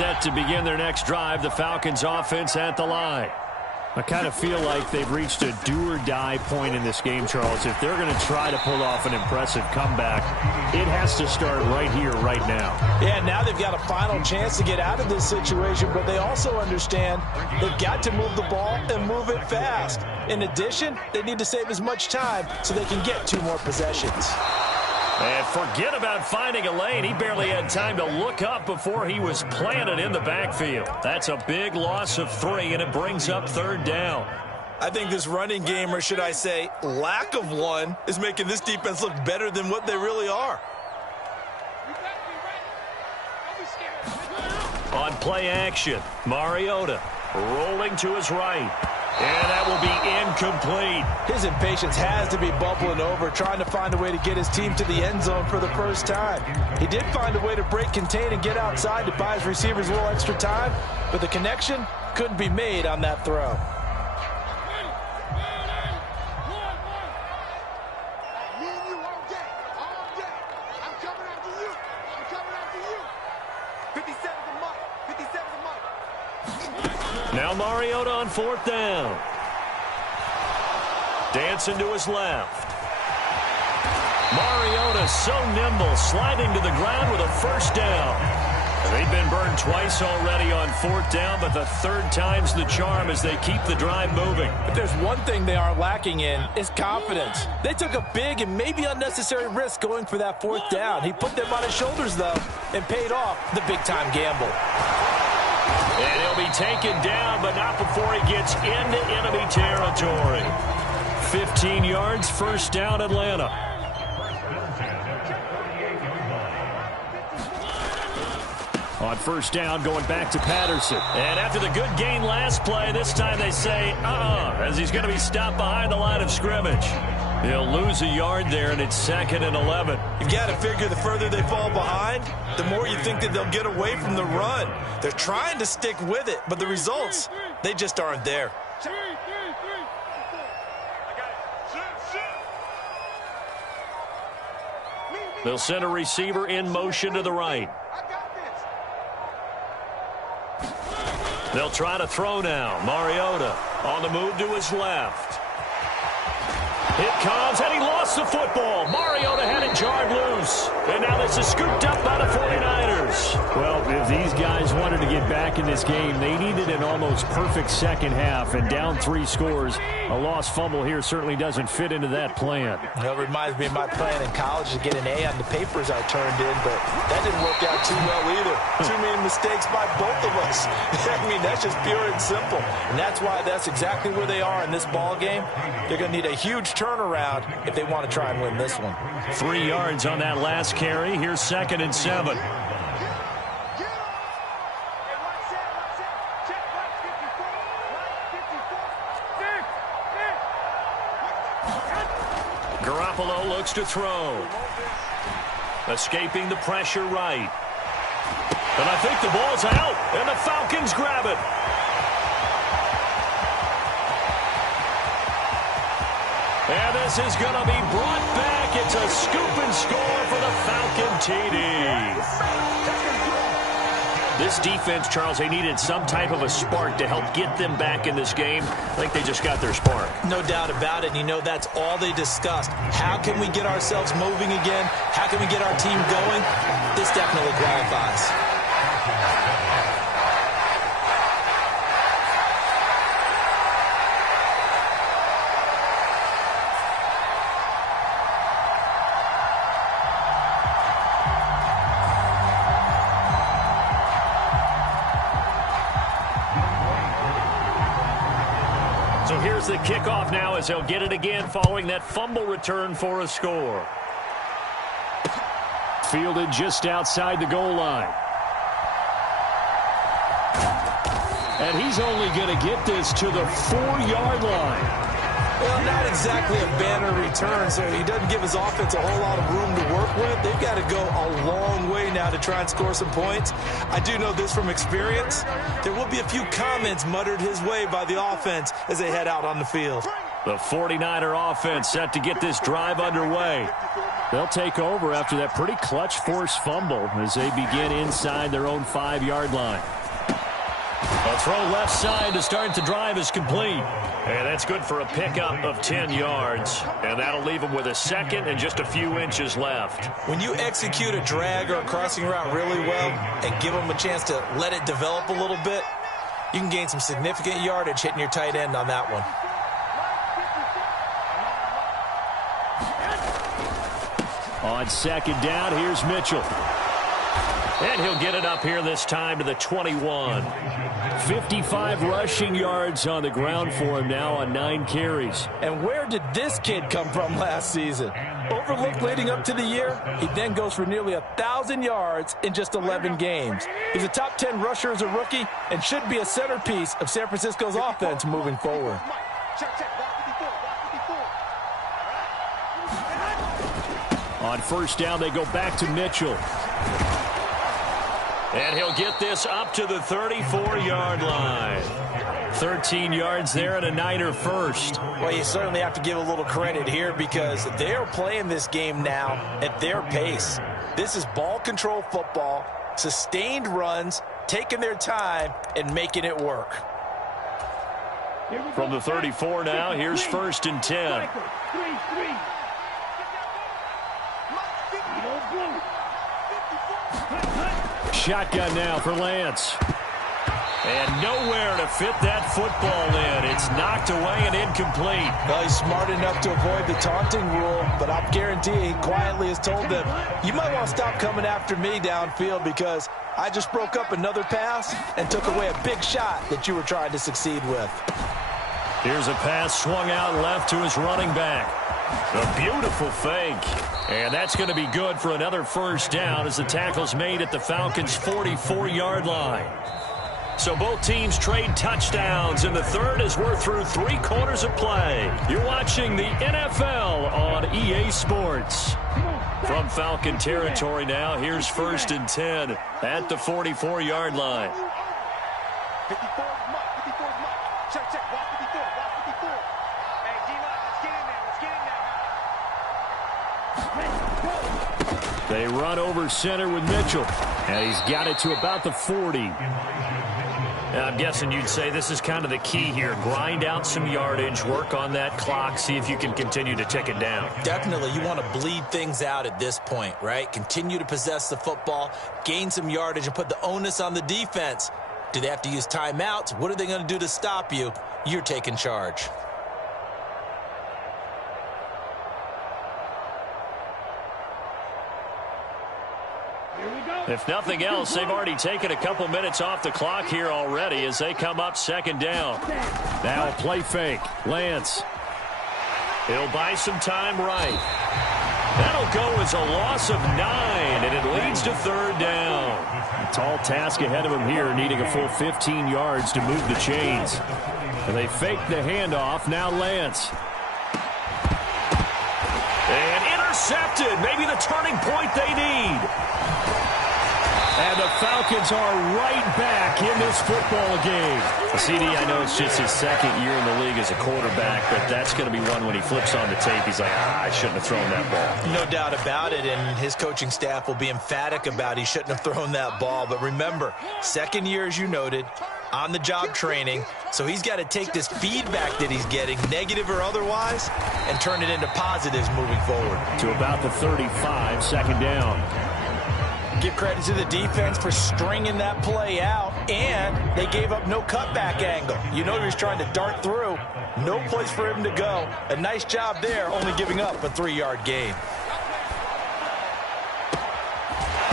set to begin their next drive. The Falcons offense at the line. I kind of feel like they've reached a do-or-die point in this game, Charles. If they're going to try to pull off an impressive comeback, it has to start right here, right now. Yeah, now they've got a final chance to get out of this situation, but they also understand they've got to move the ball and move it fast. In addition, they need to save as much time so they can get 2 more possessions. And forget about finding a lane. He barely had time to look up before he was planted in the backfield. That's a big loss of 3, and it brings up 3rd down. I think this running game, or should I say lack of one, is making this defense look better than what they really are. On play action, Mariota rolling to his right. And that will be incomplete. His impatience has to be bubbling over, trying to find a way to get his team to the end zone for the first time. He did find a way to break, contain, and get outside to buy his receivers a little extra time, but the connection couldn't be made on that throw. Now Mariota on 4th down. Dancing to his left. Mariota so nimble, sliding to the ground with a 1st down. They've been burned twice already on 4th down, but the 3rd time's the charm as they keep the drive moving. If there's one thing they aren't lacking in, it's confidence. They took a big and maybe unnecessary risk going for that 4th down. He put them on his shoulders, though, and paid off the big-time gamble. And he'll be taken down, but not before he gets into enemy territory. 15 yards, 1st down, Atlanta. On 1st down, going back to Patterson. And after the good gain last play, this time they say, as he's going to be stopped behind the line of scrimmage. He'll lose a yard there, and it's 2nd and 11. You've got to figure the further they fall behind, the more you think that they'll get away from the run. They're trying to stick with it, but the results, they just aren't there. They'll send a receiver in motion to the right. They'll try to throw now. Mariota on the move to his left. It comes, and he lost the football. Mariota had it jarred loose. And now this is scooped up by the 49ers. Well, if these guys wanted to get back in this game, they needed an almost perfect second half. And down 3 scores, a lost fumble here certainly doesn't fit into that plan. It reminds me of my plan in college to get an A on the papers I turned in, but that didn't work out too well either. Too many mistakes by both of us. I mean, that's just pure and simple. And that's why that's exactly where they are in this ball game. They're going to need a huge turnaround if they want to try and win this one. 3 yards on that last carry. Here's 2nd and 7. Garoppolo looks to throw. Escaping the pressure right. And I think the ball's out, and the Falcons grab it. And this is going to be brought back. It's a scoop and score for the Falcon TD. This defense, Charles, they needed some type of a spark to help get them back in this game. I think they just got their spark. No doubt about it. And you know, that's all they discussed. How can we get ourselves moving again? How can we get our team going? This definitely qualifies. So here's the kickoff now as they'll get it again following that fumble return for a score. Fielded just outside the goal line. And he's only going to get this to the 4-yard line. Well, not exactly a banner return, so he doesn't give his offense a whole lot of room to work with. They've got to go a long way now to try and score some points. I do know this from experience. There will be a few comments muttered his way by the offense as they head out on the field. The 49er offense set to get this drive underway. They'll take over after that pretty clutch forced fumble as they begin inside their own 5-yard line. A throw left side to start the drive is complete. And that's good for a pickup of 10 yards. And that'll leave them with a second and just a few inches left. When you execute a drag or a crossing route really well and give them a chance to let it develop a little bit, you can gain some significant yardage hitting your tight end on that one. On second down, here's Mitchell. And he'll get it up here this time to the 21. 55 rushing yards on the ground for him now on 9 carries. And where did this kid come from last season? Overlooked leading up to the year, he then goes for nearly 1,000 yards in just 11 games. He's a top 10 rusher as a rookie and should be a centerpiece of San Francisco's offense moving forward. On first down, they go back to Mitchell. And he'll get this up to the 34-yard line. 13 yards there and a Niner first. Well, you certainly have to give a little credit here because they're playing this game now at their pace. This is ball control football, sustained runs, taking their time and making it work. From the 34 now, here's first and 10. Shotgun now for Lance. And nowhere to fit that football in. It's knocked away and incomplete. Well, he's smart enough to avoid the taunting rule, but I'll guarantee he quietly has told them, you might want to stop coming after me downfield because I just broke up another pass and took away a big shot that you were trying to succeed with. Here's a pass swung out left to his running back. A beautiful fake. And that's going to be good for another first down as the tackle's made at the Falcons' 44-yard line. So both teams trade touchdowns in the third as we're through 3 quarters of play. You're watching the NFL on EA Sports. From Falcon territory now, here's first and 10 at the 44-yard line. They run over center with Mitchell. And he's got it to about the 40. I'm guessing you'd say this is kind of the key here. Grind out some yardage, work on that clock, see if you can continue to tick it down. Definitely, you want to bleed things out at this point, right? Continue to possess the football, gain some yardage, and put the onus on the defense. Do they have to use timeouts? What are they going to do to stop you? You're taking charge. If nothing else, they've already taken a couple minutes off the clock here already as they come up second down. Now a play fake. Lance. He'll buy some time right. That'll go as a loss of 9, and it leads to third down. A tall task ahead of him here, needing a full 15 yards to move the chains. And they fake the handoff. Now Lance. And intercepted. Maybe the turning point they need. And the Falcons are right back in this football game. CD, I know it's just his second year in the league as a quarterback, but that's going to be one when he flips on the tape. He's like, I shouldn't have thrown that ball. No doubt about it, and his coaching staff will be emphatic about he shouldn't have thrown that ball. But remember, second year, as you noted, on-the-job training, so he's got to take this feedback that he's getting, negative or otherwise, and turn it into positives moving forward. To about the 35, second down. Give credit to the defense for stringing that play out, and they gave up no cutback angle. You know he was trying to dart through. No place for him to go. A nice job there, only giving up a 3-yard gain.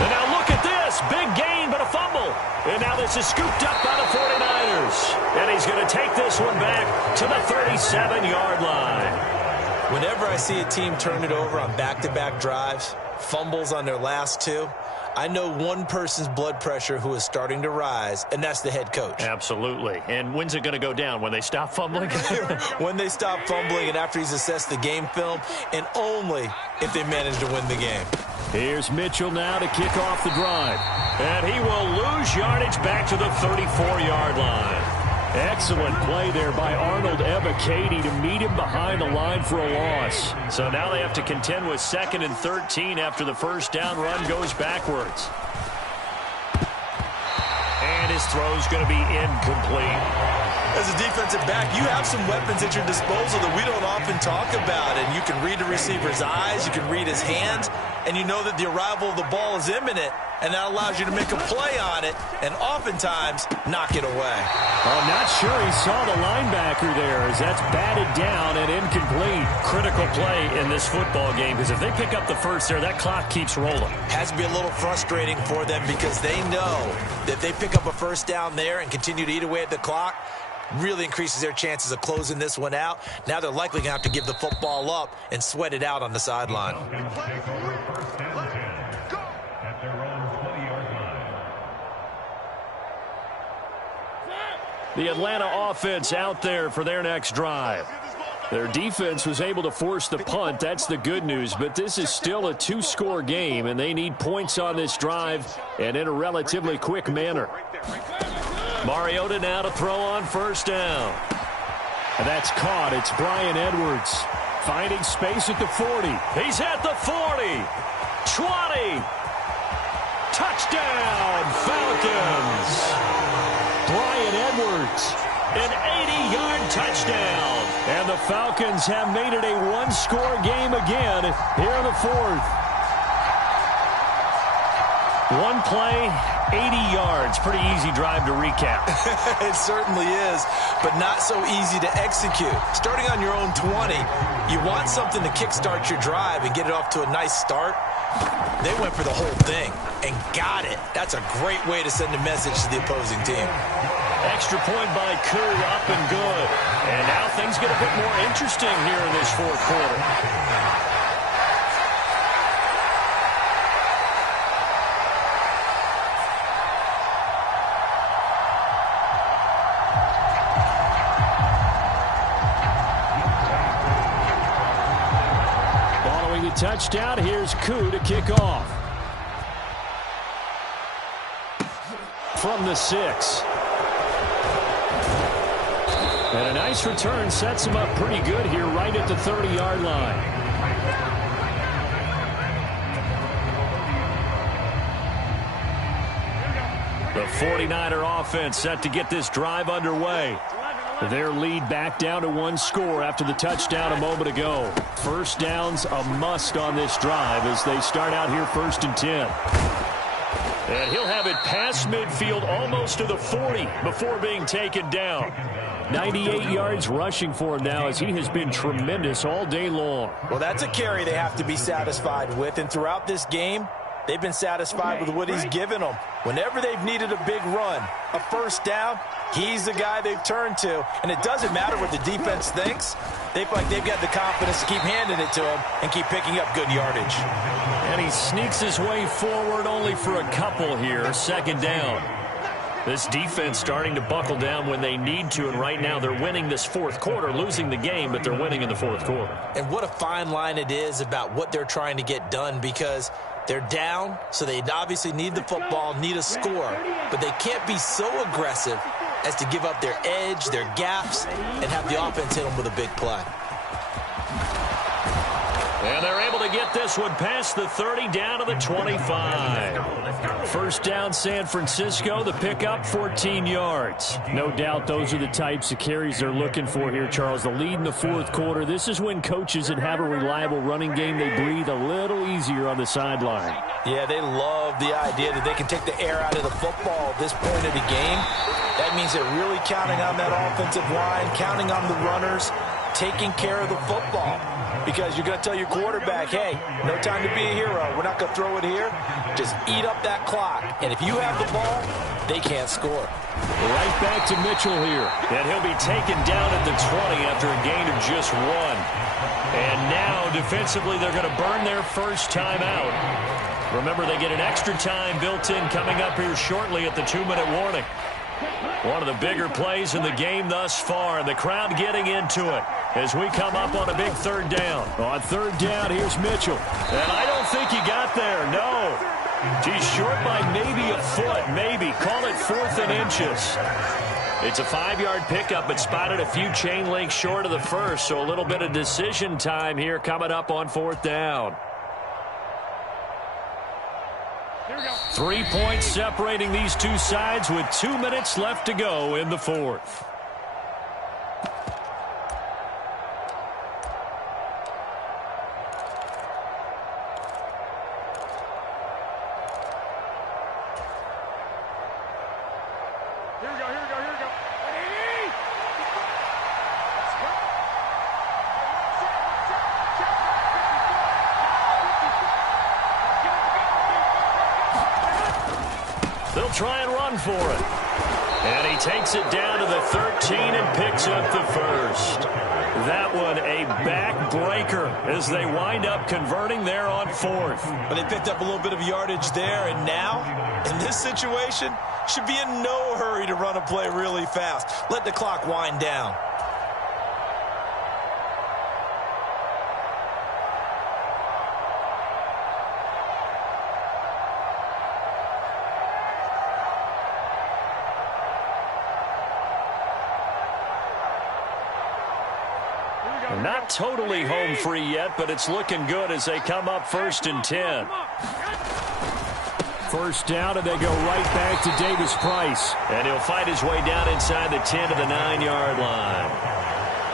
And now look at this. Big gain, but a fumble. And now this is scooped up by the 49ers. And he's going to take this one back to the 37-yard line. Whenever I see a team turn it over on back-to-back drives, fumbles on their last 2, I know one person's blood pressure who is starting to rise, and that's the head coach. Absolutely. And when's it going to go down? When they stop fumbling? When they stop fumbling and after he's assessed the game film, and only if they manage to win the game. Here's Mitchell now to kick off the drive. And he will lose yardage back to the 34-yard line. Excellent play there by Arnold Ebiketie to meet him behind the line for a loss. So now they have to contend with 2nd and 13 after the first down run goes backwards. And his throw's going to be incomplete. As a defensive back, you have some weapons at your disposal that we don't often talk about. And you can read the receiver's eyes, you can read his hands, and you know that the arrival of the ball is imminent, and that allows you to make a play on it and oftentimes knock it away. I'm not sure he saw the linebacker there as that's batted down and incomplete. Critical play in this football game because if they pick up the first there, that clock keeps rolling. Has to be a little frustrating for them because they know that if they pick up a first down there and continue to eat away at the clock, really increases their chances of closing this one out. Now they're likely going to have to give the football up and sweat it out on the sideline. The Atlanta offense out there for their next drive. Their defense was able to force the punt. That's the good news. But this is still a 2-score game, and they need points on this drive and in a relatively quick manner. Mariota now to throw on first down. And that's caught. It's Bryan Edwards finding space at the 40. He's at the 40. 20. Touchdown, Falcons. Bryan Edwards, an 80-yard touchdown. And the Falcons have made it a 1-score game again here in the 4th. One play, 80 yards. Pretty easy drive to recap. It certainly is, but not so easy to execute. Starting on your own 20, you want something to kickstart your drive and get it off to a nice start. They went for the whole thing and got it. That's a great way to send a message to the opposing team. Extra point by Koo, up and good. And now things get a bit more interesting here in this 4th quarter. Touchdown. Here's Koo to kick off. From the 6. And a nice return sets him up pretty good here right at the 30-yard line. The 49er offense set to get this drive underway. Their lead back down to 1 score after the touchdown a moment ago. First down's a must on this drive as they start out here 1st and 10. And he'll have it past midfield almost to the 40 before being taken down. 98 yards rushing for him now as he has been tremendous all day long. Well, that's a carry they have to be satisfied with, and throughout this game, they've been satisfied with what he's given them. Whenever they've needed a big run, a first down, he's the guy they've turned to. And it doesn't matter what the defense thinks. They feel like they've got the confidence to keep handing it to him and keep picking up good yardage. And he sneaks his way forward only for a couple here. 2nd down. This defense starting to buckle down when they need to, and right now they're winning this 4th quarter, losing the game, but they're winning in the 4th quarter. And what a fine line it is about what they're trying to get done, because they're down, so they obviously need the football, need a score, but they can't be so aggressive as to give up their edge, their gaps, and have the offense hit them with a big play. And they're able to get this one past the 30 down to the 25. First down, San Francisco. The pickup, 14 yards. No doubt those are the types of carries they're looking for here, Charles. The lead in the 4th quarter. This is when coaches that have a reliable running game, they breathe a little easier on the sideline. Yeah, they love the idea that they can take the air out of the football at this point of the game. That means they're really counting on that offensive line, counting on the runners, taking care of the football. Because you're going to tell your quarterback, hey, no time to be a hero. We're not going to throw it here. Just eat up that clock. And if you have the ball, they can't score. Right back to Mitchell here. And he'll be taken down at the 20 after a gain of just 1. And now, defensively, they're going to burn their first time out. Remember, they get an extra time built in coming up here shortly at the 2-minute warning. One of the bigger plays in the game thus far, and the crowd getting into it as we come up on a big 3rd down. On 3rd down, here's Mitchell. And I don't think he got there, no. He's short by maybe a foot, maybe. Call it 4th and inches. It's a 5-yard pickup, but spotted a few chain links short of the first, so a little bit of decision time here coming up on 4th down. 3 points separating these two sides with 2 minutes left to go in the 4th. They'll try and run for it. And he takes it down to the 13 and picks up the first. That one a backbreaker as they wind up converting there on 4th. But they picked up a little bit of yardage there, and now, in this situation, should be in no hurry to run a play really fast. Let the clock wind down. Not totally home free yet, but it's looking good as they come up 1st and 10. First down, and they go right back to Davis Price. And he'll fight his way down inside the 10 to the 9-yard line.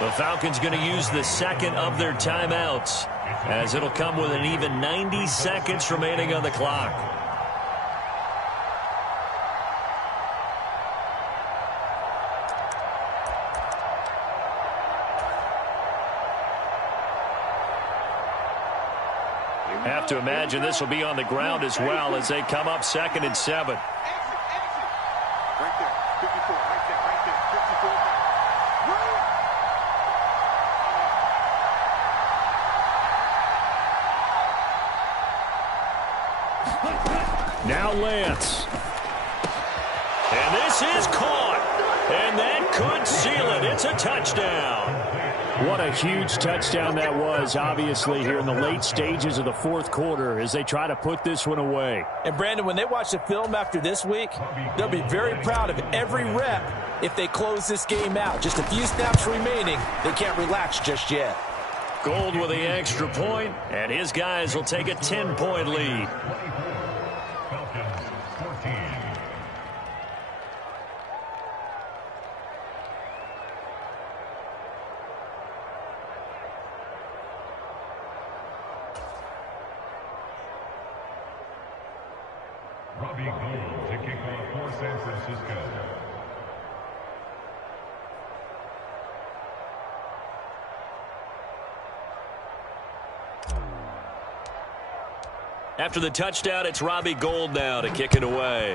The Falcons going to use the second of their timeouts, as it'll come with an even 90 seconds remaining on the clock. Have to imagine this will be on the ground as well as they come up 2nd and 7. Right there, 54, right there, 54. Now Lance. And this is caught. And that could seal it. It's a touchdown. What a huge touchdown that was, obviously, here in the late stages of the 4th quarter as they try to put this one away. And, Brandon, when they watch the film after this week, they'll be very proud of every rep if they close this game out. Just a few snaps remaining. They can't relax just yet. Gold with the extra point, and his guys will take a 10-point lead. To kick off for San Francisco. After the touchdown, it's Robbie Gould now to kick it away.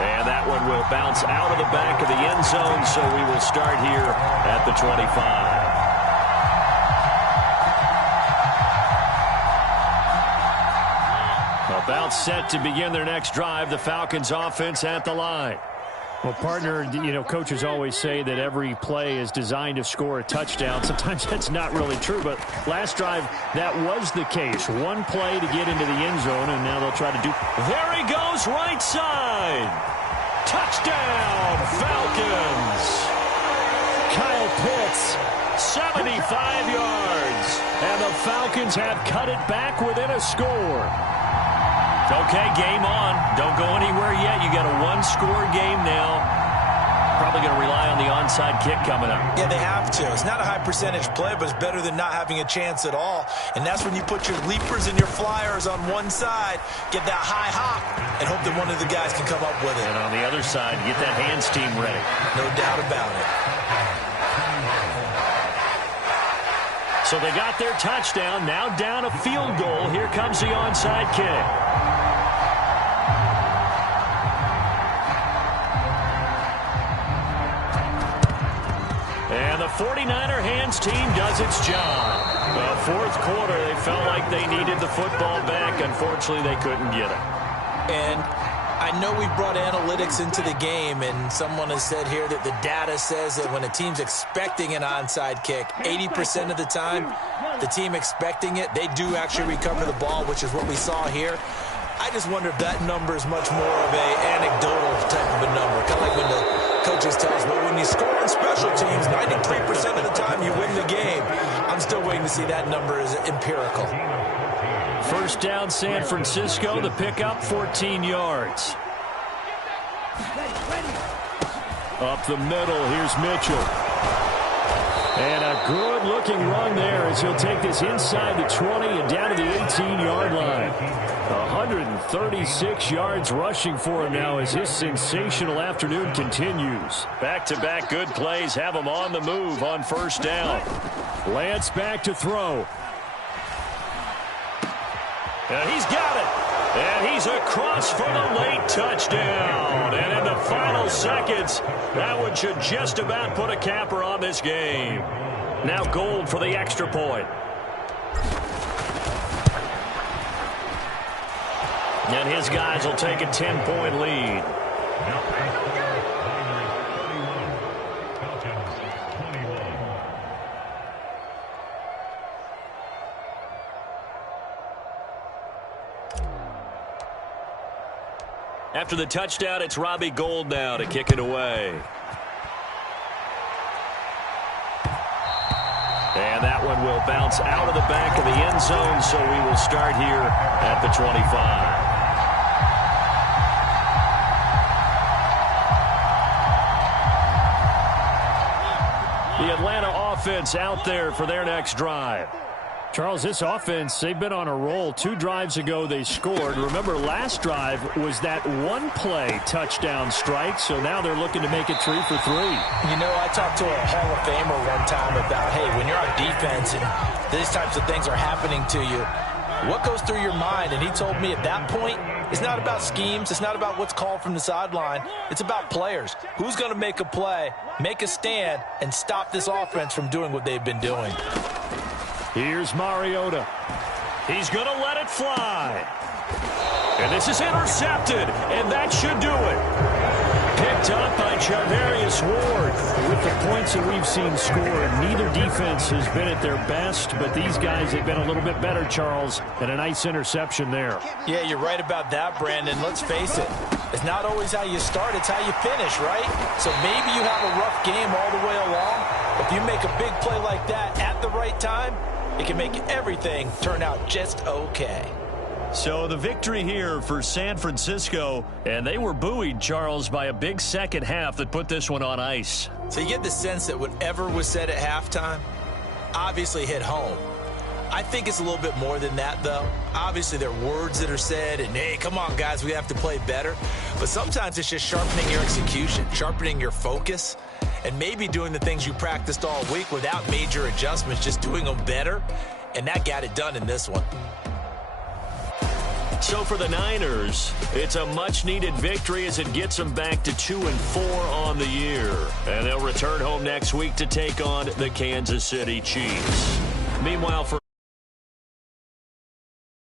And that one will bounce out of the back of the end zone, so we will start here at the 25. About set to begin their next drive, the Falcons offense at the line. Well, partner, you know, coaches always say that every play is designed to score a touchdown. Sometimes that's not really true, but last drive, that was the case. One play to get into the end zone, and now they'll try to do. There he goes, right side. Touchdown, Falcons. Kyle Pitts, 75 yards. And the Falcons have cut it back within a score. Okay, game on. Don't go anywhere yet. You got a one-score game now. Probably going to rely on the onside kick coming up. Yeah, they have to. It's not a high-percentage play, but it's better than not having a chance at all. And that's when you put your leapers and your flyers on one side, get that high hop, and hope that one of the guys can come up with it. And on the other side, get that hands team ready. No doubt about it. So they got their touchdown. Now down a field goal. Here comes the onside kick. And the 49er hands team does its job. The 4th quarter, they felt like they needed the football back. Unfortunately, they couldn't get it. And I know we've brought analytics into the game, and someone has said here that the data says that when a team's expecting an onside kick, 80% of the time, the team expecting it, they do actually recover the ball, which is what we saw here. I just wonder if that number is much more of a anecdotal type of a number. Kind of like when the coaches tell us, well, when you score on special teams, 93% of the time you win the game. I'm still waiting to see that number is empirical. First down, San Francisco. The pickup, 14 yards. Up the middle, here's Mitchell. And a good-looking run there as he'll take this inside the 20 and down to the 18-yard line. 136 yards rushing for him now as his sensational afternoon continues. Back-to-back good plays have him on the move on first down. Lance back to throw. And he's got it. And he's across for the late touchdown. And in the final seconds, that one should just about put a capper on this game. Now Gold for the extra point. And his guys will take a 10-point lead. After the touchdown, it's Robbie Gould now to kick it away. And that one will bounce out of the back of the end zone, so we will start here at the 25. The Atlanta offense out there for their next drive. Charles, this offense, they've been on a roll. 2 drives ago, they scored. Remember, last drive was that one-play touchdown strike, so now they're looking to make it 3 for 3. You know, I talked to a Hall of Famer one time about, hey, when you're on defense and these types of things are happening to you, what goes through your mind? And he told me at that point, it's not about schemes. It's not about what's called from the sideline. It's about players. Who's going to make a play, make a stand, and stop this offense from doing what they've been doing? Here's Mariota. He's going to let it fly. And this is intercepted, and that should do it. Picked up by Charvarius Ward. With the points that we've seen scored, neither defense has been at their best, but these guys have been a little bit better, Charles, and a nice interception there. Yeah, you're right about that, Brandon. Let's face it. It's not always how you start, it's how you finish, right? So maybe you have a rough game all the way along. If you make a big play like that at the right time, it can make everything turn out just okay. So the victory here for San Francisco, and they were buoyed, Charles, by a big second half that put this one on ice. So you get the sense that whatever was said at halftime obviously hit home. I think it's a little bit more than that, though. Obviously, there are words that are said, and, hey, come on, guys, we have to play better. But sometimes it's just sharpening your execution, sharpening your focus, and maybe doing the things you practiced all week without major adjustments, just doing them better. And that got it done in this one. So for the Niners, it's a much-needed victory as it gets them back to 2-4 on the year. And they'll return home next week to take on the Kansas City Chiefs. Meanwhile, for